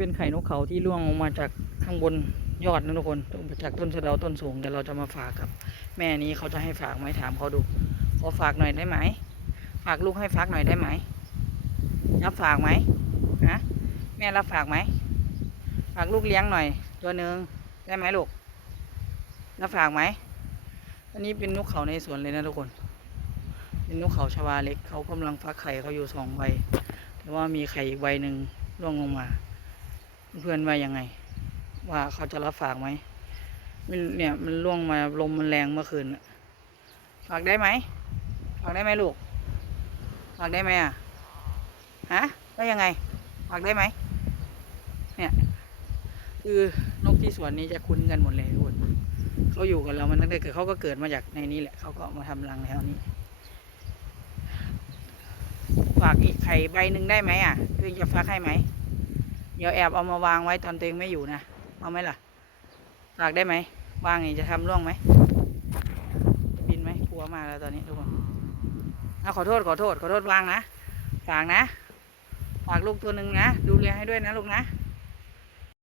เป็นไข่นกเขาที่ร่วงลงมาจากข้างบนยอดนะทุกคนจากต้นสะเดาต้นสูงเดี๋ยวเราจะมาฝากกับ แม่นี้เขาจะให้ฝากไหมถามเขาดูขอฝากหน่อยได้ไหม ฝากลูกให้ฝากหน่อยได้ไหมรับฝากไหมฮะแม่รับฝากไหมฝากลูกเลี้ยงหน่อย ตัวหนึ่งได้ไหมลูกรับฝากไหมอันนี้เป็นนกเขาในสวนเลยนะทุกคน เป็นนกเขาชวาเล็กเขากำลังฟักไข่เขาอยู่สองใบแต่ว่ามีไข่อีกใบหนึ่งร่วงลงมา เพื่อนว่ายังไง ว่าเขาจะรับฝากไหมเนี่ยมันร่วงมาลมมันแรงเมื่อคืนฝากได้ไหมฝากได้ไหมลูกฝากได้ไหมอะฮะว่ายังไงฝากได้ไหมเนี่ยคือนกที่สวนนี้จะคุ้นกันหมดเลยทุกคนเขาอยู่กับเรามันตั้งแต่เกิดเขาก็เกิดมาจากในนี้แหละเขาก็มาทำรังแถวนี้ฝากอีกไข่ใบหนึ่งได้ไหมอะตัวเองจะฟักให้ไหม เดี๋ยวแอบเอามาวางไว้ตอนตัวเองไม่อยู่นะ เอาไหมล่ะฝากได้ไหมวางนี่จะทำร่วงไหมบินไหมกลัวมากแล้วตอนนี้ทุกคนเอาขอโทษขอโทษขอโทษวางนะฝากนะฝากลูกตัวหนึ่งนะ ดูแลให้ด้วยนะลูกนะ